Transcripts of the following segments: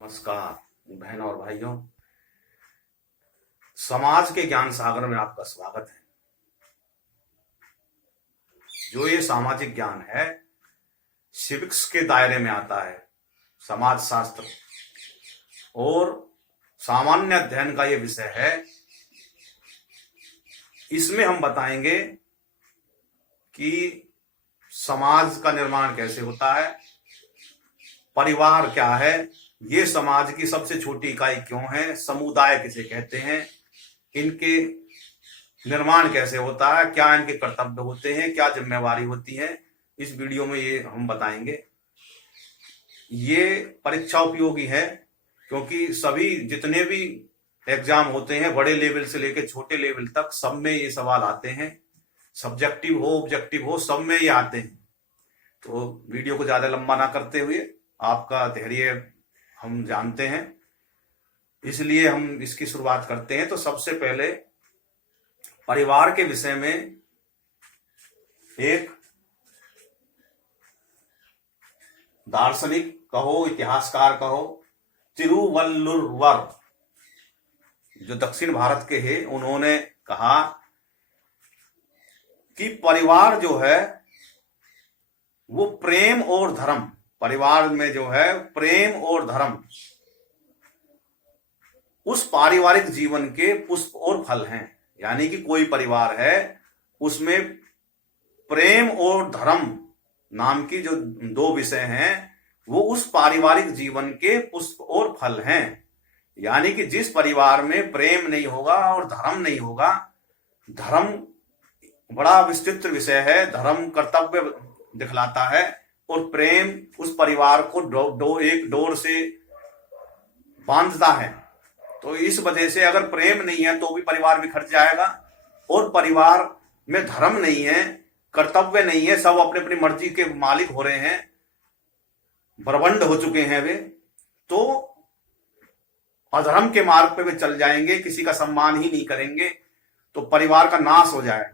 नमस्कार बहन और भाइयों, समाज के ज्ञान सागर में आपका स्वागत है। जो ये सामाजिक ज्ञान है सिविक्स के दायरे में आता है। समाज शास्त्र और सामान्य अध्ययन का ये विषय है। इसमें हम बताएंगे कि समाज का निर्माण कैसे होता है, परिवार क्या है, ये समाज की सबसे छोटी इकाई क्यों है, समुदाय किसे कहते हैं, इनके निर्माण कैसे होता है, क्या इनके कर्तव्य होते हैं, क्या जिम्मेवारी होती है। इस वीडियो में ये हम बताएंगे। ये परीक्षा उपयोगी है क्योंकि सभी जितने भी एग्जाम होते हैं बड़े लेवल से लेकर छोटे लेवल तक, सब में ये सवाल आते हैं। सब्जेक्टिव हो ऑब्जेक्टिव हो, सब में ये आते हैं। तो वीडियो को ज्यादा लंबा ना करते हुए, आपका धैर्य हम जानते हैं, इसलिए हम इसकी शुरुआत करते हैं। तो सबसे पहले परिवार के विषय में एक दार्शनिक कहो, इतिहासकार कहो, तिरुवल्लुवर जो दक्षिण भारत के हैं, उन्होंने कहा कि परिवार जो है वो प्रेम और धर्म, परिवार में जो है प्रेम और धर्म उस पारिवारिक जीवन के पुष्प और फल हैं। यानी कि कोई परिवार है उसमें प्रेम और धर्म नाम की जो दो विषय हैं वो उस पारिवारिक जीवन के पुष्प और फल हैं। यानी कि जिस परिवार में प्रेम नहीं होगा और धर्म नहीं होगा, धर्म बड़ा विस्तृत विषय है, धर्म कर्तव्य दिखलाता है और प्रेम उस परिवार को एक डोर से बांधता है। तो इस वजह से अगर प्रेम नहीं है तो भी परिवार बिखर जाएगा, और परिवार में धर्म नहीं है, कर्तव्य नहीं है, सब अपने अपनी मर्जी के मालिक हो रहे हैं, बर्बंड हो चुके हैं वे, तो अधर्म के मार्ग पे वे चल जाएंगे, किसी का सम्मान ही नहीं करेंगे, तो परिवार का नाश हो जाएगा।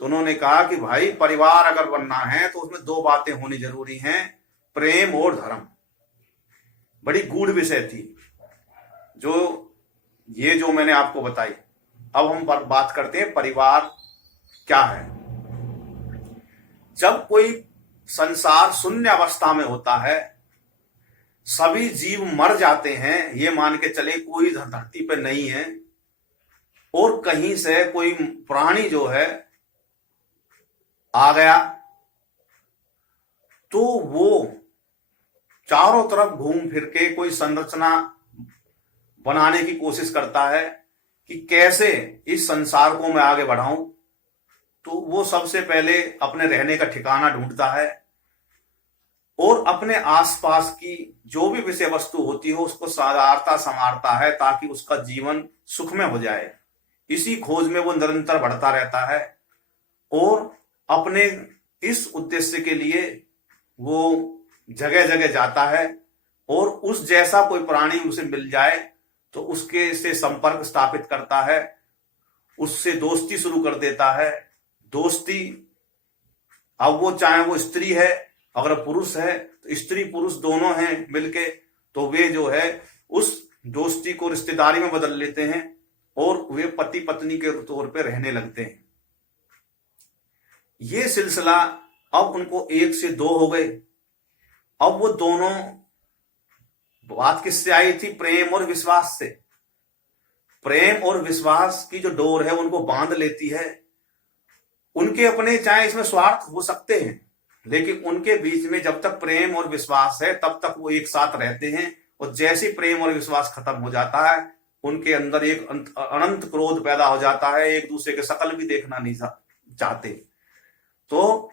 तो उन्होंने कहा कि भाई परिवार अगर बनना है तो उसमें दो बातें होनी जरूरी हैं, प्रेम और धर्म। बड़ी गूढ़ विषय थी जो मैंने आपको बताई। अब हम बात करते हैं परिवार क्या है। जब कोई संसार शून्य अवस्था में होता है, सभी जीव मर जाते हैं, ये मान के चले कोई धरती पे नहीं है, और कहीं से कोई प्राणी जो है आ गया, तो वो चारों तरफ घूम फिर के कोई संरचना बनाने की कोशिश करता है कि कैसे इस संसार को मैं आगे बढ़ाऊं। तो वो सबसे पहले अपने रहने का ठिकाना ढूंढता है और अपने आसपास की जो भी विषय वस्तु होती हो उसको साधारता संवारता है ताकि उसका जीवन सुखमय हो जाए। इसी खोज में वो निरंतर बढ़ता रहता है और अपने इस उद्देश्य के लिए वो जगह जगह जाता है, और उस जैसा कोई प्राणी उसे मिल जाए तो उसके से संपर्क स्थापित करता है, उससे दोस्ती शुरू कर देता है। दोस्ती, अब वो चाहे वो स्त्री है, अगर पुरुष है तो स्त्री पुरुष दोनों हैं मिलके, तो वे जो है उस दोस्ती को रिश्तेदारी में बदल लेते हैं और वे पति पत्नी के तौर पे रहने लगते हैं। ये सिलसिला अब उनको 1 से 2 हो गए। अब वो दोनों, बात किससे आई थी? प्रेम और विश्वास से। प्रेम और विश्वास की जो डोर है उनको बांध लेती है। उनके अपने चाहे इसमें स्वार्थ हो सकते हैं, लेकिन उनके बीच में जब तक प्रेम और विश्वास है तब तक वो एक साथ रहते हैं, और जैसे प्रेम और विश्वास खत्म हो जाता है उनके अंदर एक अनंत क्रोध पैदा हो जाता है, एक दूसरे के शकल भी देखना नहीं चाहते। तो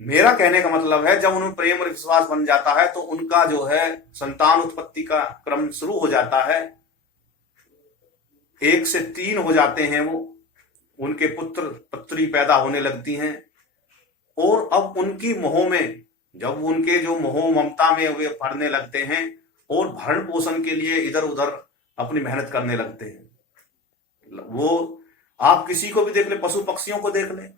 मेरा कहने का मतलब है जब उनमें प्रेम और विश्वास बन जाता है तो उनका जो है संतान उत्पत्ति का क्रम शुरू हो जाता है। 1 से 3 हो जाते हैं वो, उनके पुत्र पुत्री पैदा होने लगती हैं, और अब उनकी मोह में, जब उनके जो मोह ममता में वे पढ़ने लगते हैं और भरण पोषण के लिए इधर उधर अपनी मेहनत करने लगते हैं। वो आप किसी को भी देख ले, पशु पक्षियों को देख ले,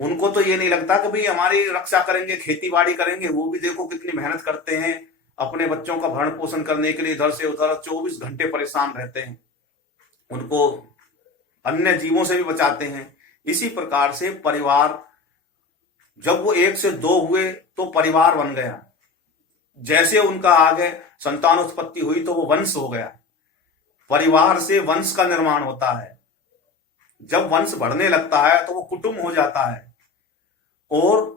उनको तो ये नहीं लगता कि भाई हमारी रक्षा करेंगे, खेती बाड़ी करेंगे, वो भी देखो कितनी मेहनत करते हैं, अपने बच्चों का भरण पोषण करने के लिए इधर से उधर 24 घंटे परेशान रहते हैं, उनको अन्य जीवों से भी बचाते हैं। इसी प्रकार से परिवार, जब वो 1 से 2 हुए तो परिवार बन गया, जैसे उनका आगे संतानोत्पत्ति हुई तो वो वंश हो गया। परिवार से वंश का निर्माण होता है, जब वंश बढ़ने लगता है तो वो कुटुंब हो जाता है, और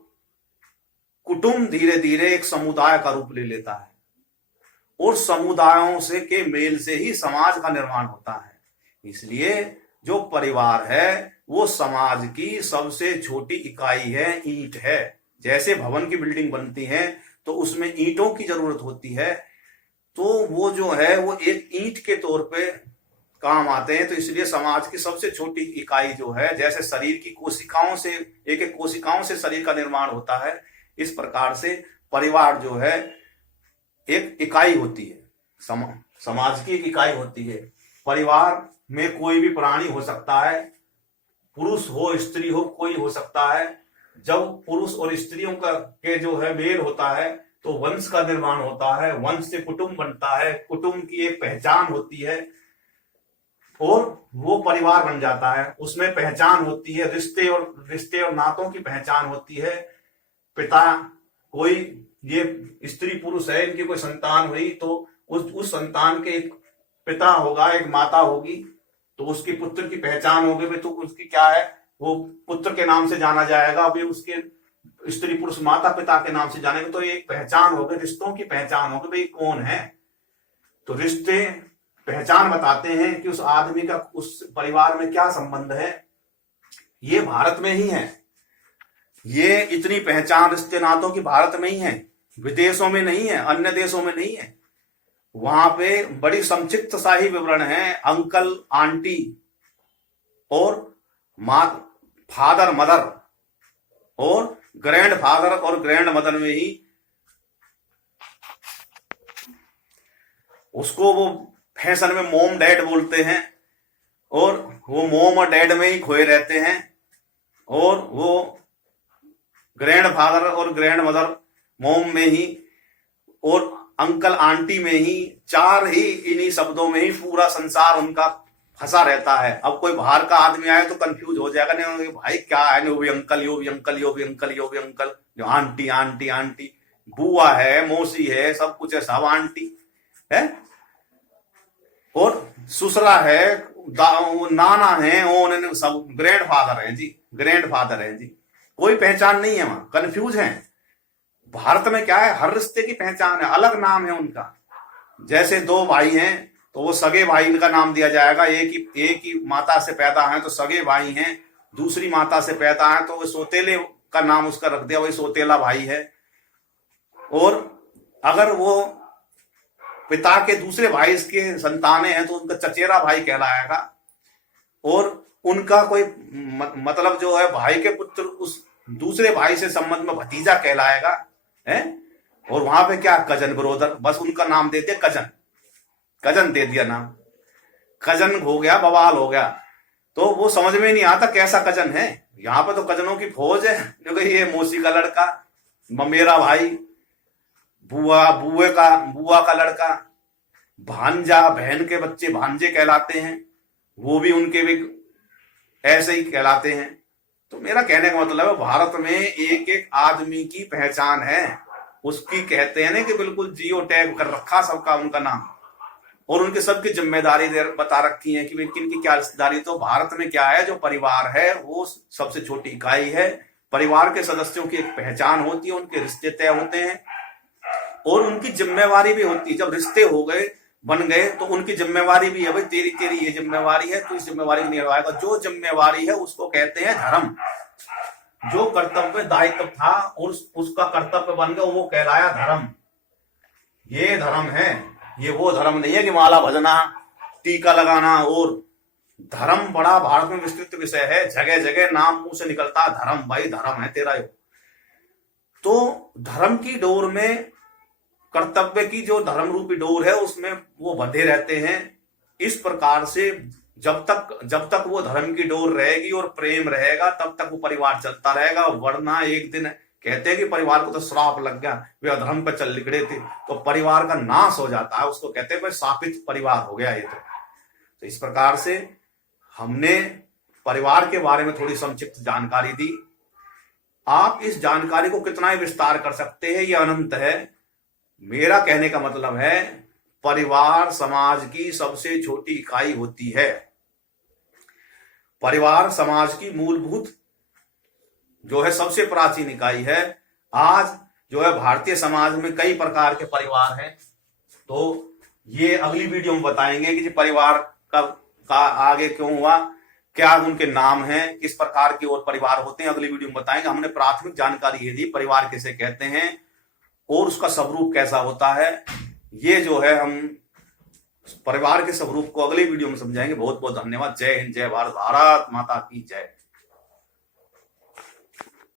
कुटुंब धीरे धीरे एक समुदाय का रूप ले लेता है, और समुदायों से के मेल से ही समाज का निर्माण होता है। इसलिए जो परिवार है वो समाज की सबसे छोटी इकाई है, ईंट है। जैसे भवन की बिल्डिंग बनती है तो उसमें ईंटों की जरूरत होती है, तो वो जो है वो एक ईंट के तौर पे काम आते हैं। तो इसलिए समाज की सबसे छोटी इकाई जो है, जैसे शरीर की कोशिकाओं से, एक एक कोशिकाओं से शरीर का निर्माण होता है, इस प्रकार से परिवार जो है एक इकाई होती है, समाज की एक इकाई होती है। परिवार में कोई भी प्राणी हो सकता है, पुरुष हो स्त्री हो, कोई हो सकता है। जब पुरुष और स्त्रियों का के जो है मेल होता है तो वंश का निर्माण होता है, वंश से कुटुंब बनता है, कुटुंब की एक पहचान होती है और वो परिवार बन जाता है। उसमें पहचान होती है, रिश्ते और नातों की पहचान होती है। पिता, कोई ये स्त्री पुरुष है, इनकी कोई संतान हुई तो उस संतान के एक पिता होगा, एक माता होगी, तो उसकी पुत्र की पहचान होगी भी, तो उसकी क्या है, वो पुत्र के नाम से जाना जाएगा, अभी उसके स्त्री पुरुष माता पिता के नाम से जानेंगे, तो ये एक पहचान होगी, रिश्तों की पहचान होगी भाई कौन है। तो रिश्ते पहचान बताते हैं कि उस आदमी का उस परिवार में क्या संबंध है। ये भारत में ही है, ये इतनी पहचान रिश्ते नातों की भारत में ही है, विदेशों में नहीं है, अन्य देशों में नहीं है। वहां पे बड़ी संक्षिप्त शाही विवरण है, अंकल आंटी और फादर मदर और ग्रैंड फादर और ग्रैंड मदर में ही उसको वो फैशन में मोम डैड बोलते हैं, और वो मोम और डैड में ही खोए रहते हैं, और वो ग्रैंड फादर और ग्रैंड मदर मोम में ही और अंकल आंटी में ही, चार ही इन्हीं शब्दों में ही पूरा संसार उनका फंसा रहता है। अब कोई बाहर का आदमी आए तो कंफ्यूज हो जाएगा, नहीं भाई क्या है, वो भी अंकल, यो भी अंकल, यो भी अंकल, यो भी अंकल, जो आंटी आंटी आंटी, बुआ है, मौसी है, सब कुछ है, सब आंटी है, और ससुरा है, नाना है, और सब ग्रैंड फादर है जी, ग्रैंड फादर है जी। कोई पहचान नहीं है, वहां कंफ्यूज है। भारत में क्या है, हर रिश्ते की पहचान है, अलग नाम है उनका। जैसे 2 भाई हैं तो वो सगे भाई का नाम दिया जाएगा, एक ही माता से पैदा है तो सगे भाई हैं, दूसरी माता से पैदा है तो वो सोतेले का नाम उसका रख दिया, वही सोतेला भाई है। और अगर वो पिता के दूसरे भाई के संतानें हैं तो उनका चचेरा भाई कहलाएगा, और उनका कोई मतलब जो है भाई के पुत्र उस दूसरे भाई से संबंध में भतीजा कहलाएगा है। और वहां पे क्या, कजन ब्रोदर, बस उनका नाम दे दिया कजन, कजन दे दिया नाम, कजन हो गया, बवाल हो गया। तो वो समझ में नहीं आता कैसा कजन है। यहाँ पे तो कजनों की फौज है, जो ये मौसी का लड़का, मेरा भाई, बुआ का लड़का, भांजा, बहन के बच्चे भांजे कहलाते हैं, वो भी उनके भी ऐसे ही कहलाते हैं। तो मेरा कहने का मतलब है, भारत में एक एक आदमी की पहचान है, उसकी कहते हैं ना कि बिल्कुल जियो टैग कर रखा सबका उनका नाम, और उनके सबकी जिम्मेदारी बता रखी है कि किन की क्या रिश्तेदारी। तो भारत में क्या है, जो परिवार है वो सबसे छोटी इकाई है। परिवार के सदस्यों की एक पहचान होती है, उनके रिश्ते तय होते हैं और उनकी जिम्मेवारी भी होती है। जब रिश्ते हो गए, बन गए, तो उनकी जिम्मेवारी भी है, भाई तेरी तेरी ये जिम्मेवारी है, तो इस जिम्मेवारी को निभाएगा। जो जिम्मेवारी है उसको कहते हैं धर्म। जो कर्तव्य दायित्व था और उसका कर्तव्य बन गया, वो कहलाया धर्म। ये धर्म है, ये वो धर्म नहीं है कि माला भजना, टीका लगाना। और धर्म बड़ा भारत में विस्तृत विषय है, जगह जगह नाम मुंह से निकलता है धर्म, भाई धर्म है तेरा। तो धर्म की डोर में, कर्तव्य की जो धर्म रूपी डोर है उसमें वो बंधे रहते हैं। इस प्रकार से जब तक वो धर्म की डोर रहेगी और प्रेम रहेगा, तब तक वो परिवार चलता रहेगा। वरना एक दिन कहते हैं कि परिवार को तो श्राप लग गया, वे अधर्म पर चल निकले थे, तो परिवार का नाश हो जाता है, उसको कहते हैं भाई शापित परिवार हो गया ये। तो इस प्रकार से हमने परिवार के बारे में थोड़ी संक्षिप्त जानकारी दी। आप इस जानकारी को कितना ही विस्तार कर सकते हैं, यह अनंत है। मेरा कहने का मतलब है परिवार समाज की सबसे छोटी इकाई होती है। परिवार समाज की मूलभूत जो है सबसे प्राचीन इकाई है। आज जो है भारतीय समाज में कई प्रकार के परिवार हैं, तो ये अगली वीडियो में बताएंगे कि परिवार का आगे क्यों हुआ, क्या उनके नाम हैं, किस प्रकार के और परिवार होते हैं, अगली वीडियो में बताएंगे। हमने प्राथमिक जानकारी ये दी परिवार किसे कहते हैं और उसका स्वरूप कैसा होता है। ये जो है हम परिवार के स्वरूप को अगले वीडियो में समझाएंगे। बहुत बहुत धन्यवाद। जय हिंद, जय भारत, भारत माता की जय।